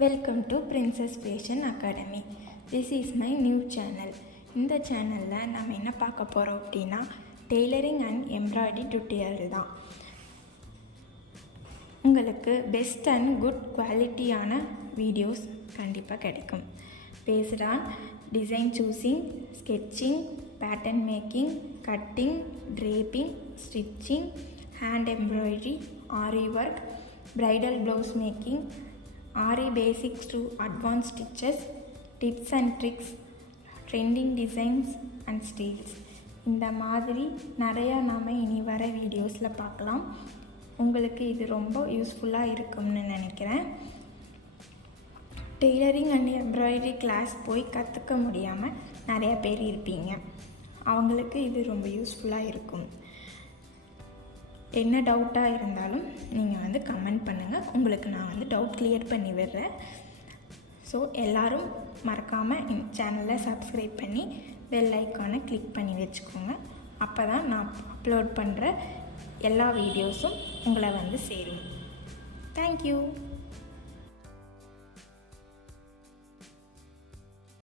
Welcome to princess fashion academy. This is my new channel. இந்த சேனலில் நம்ம என்ன பார்க்க போகிறோம் அப்படின்னா டெய்லரிங் அண்ட் எம்ப்ராய்டரி டுட்டோரியல் தான். உங்களுக்கு பெஸ்ட் அண்ட் குட் குவாலிட்டியான வீடியோஸ் கண்டிப்பாக கிடைக்கும். Based on design choosing, sketching, pattern making, cutting, draping, stitching, hand embroidery, aari work, bridal blouse making, Aari basics to advanced stitches, tips and tricks, trending designs and styles. இந்த மாதிரி நிறையா நாம் இனி வர வீடியோஸில் பார்க்கலாம். உங்களுக்கு இது ரொம்ப யூஸ்ஃபுல்லாக இருக்கும்னு நினைக்கிறேன். டெய்லரிங் அண்ட் எம்ப்ராய்டரி கிளாஸ் போய் கற்றுக்க முடியாமல் நிறையா பேர் இருப்பீங்க. அவங்களுக்கு இது ரொம்ப யூஸ்ஃபுல்லாக இருக்கும். என்ன டவுட்டாக இருந்தாலும் நீங்கள் கமெண்ட் பண்ணுங்கள். உங்களுக்கு நான் டவுட் கிளியர் பண்ணி விடுறேன். ஸோ எல்லோரும் மறக்காமல் இந்த சேனலை சப்ஸ்கிரைப் பண்ணி பெல் ஐக்கானை கிளிக் பண்ணி வச்சுக்கோங்க. அப்போ தான் நான் அப்லோட் பண்ணுற எல்லா வீடியோஸும் உங்களை சேரும். தேங்க்யூ.